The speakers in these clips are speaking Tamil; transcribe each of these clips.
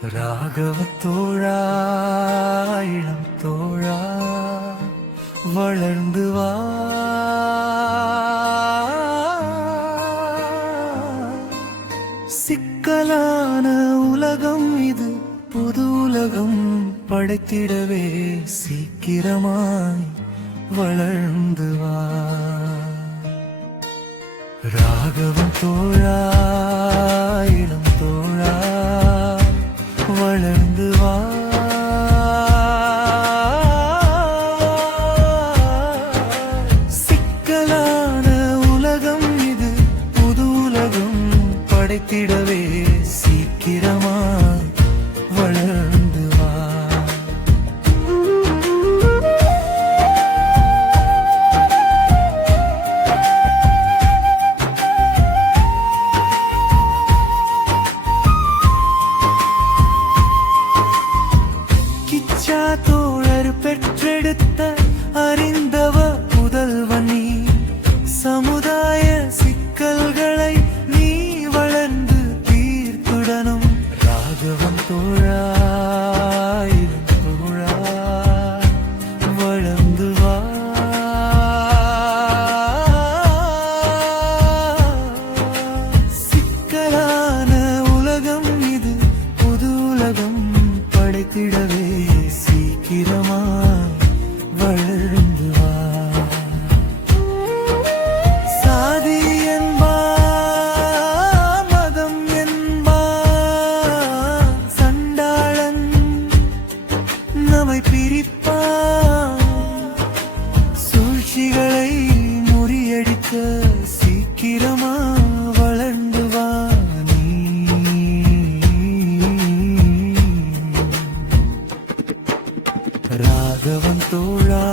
ராகவ தோழா இளம் தோழா வளர்ந்து வா. சிக்கலான உலகம் இது புது உலகம் படைத்திடவே சீக்கிரமாய் வளர்ந்து வா. ராகவன் தோழா படைத்திடவே. நம்மை பிரிப்பான். சூழ்ச்சிகளை முறியடிக்க சீக்கிரமா வளர்ந்து வா நீ. ராகவன் தோழா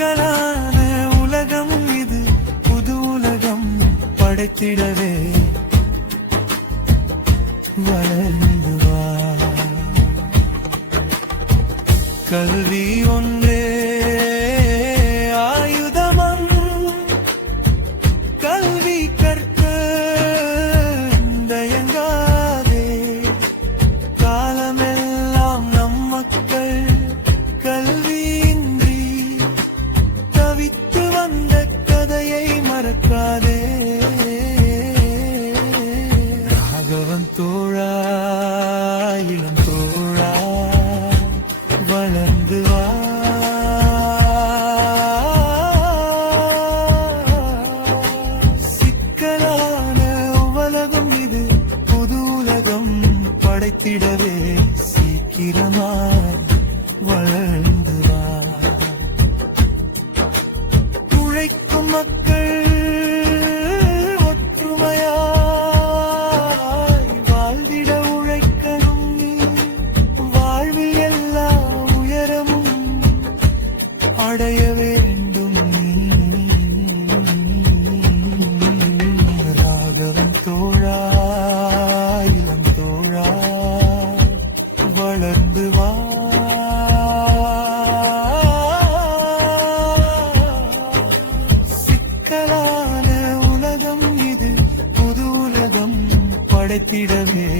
சிக்கலான உலகம் இது. புது உலகம் படைத்திடவே வளர்ந்து வா. கல்வி ஒன்று படைத்திடவே சீக்கிரமா வளர்ந்து வா உழைக்கும் மக்கள் படைத்திடவே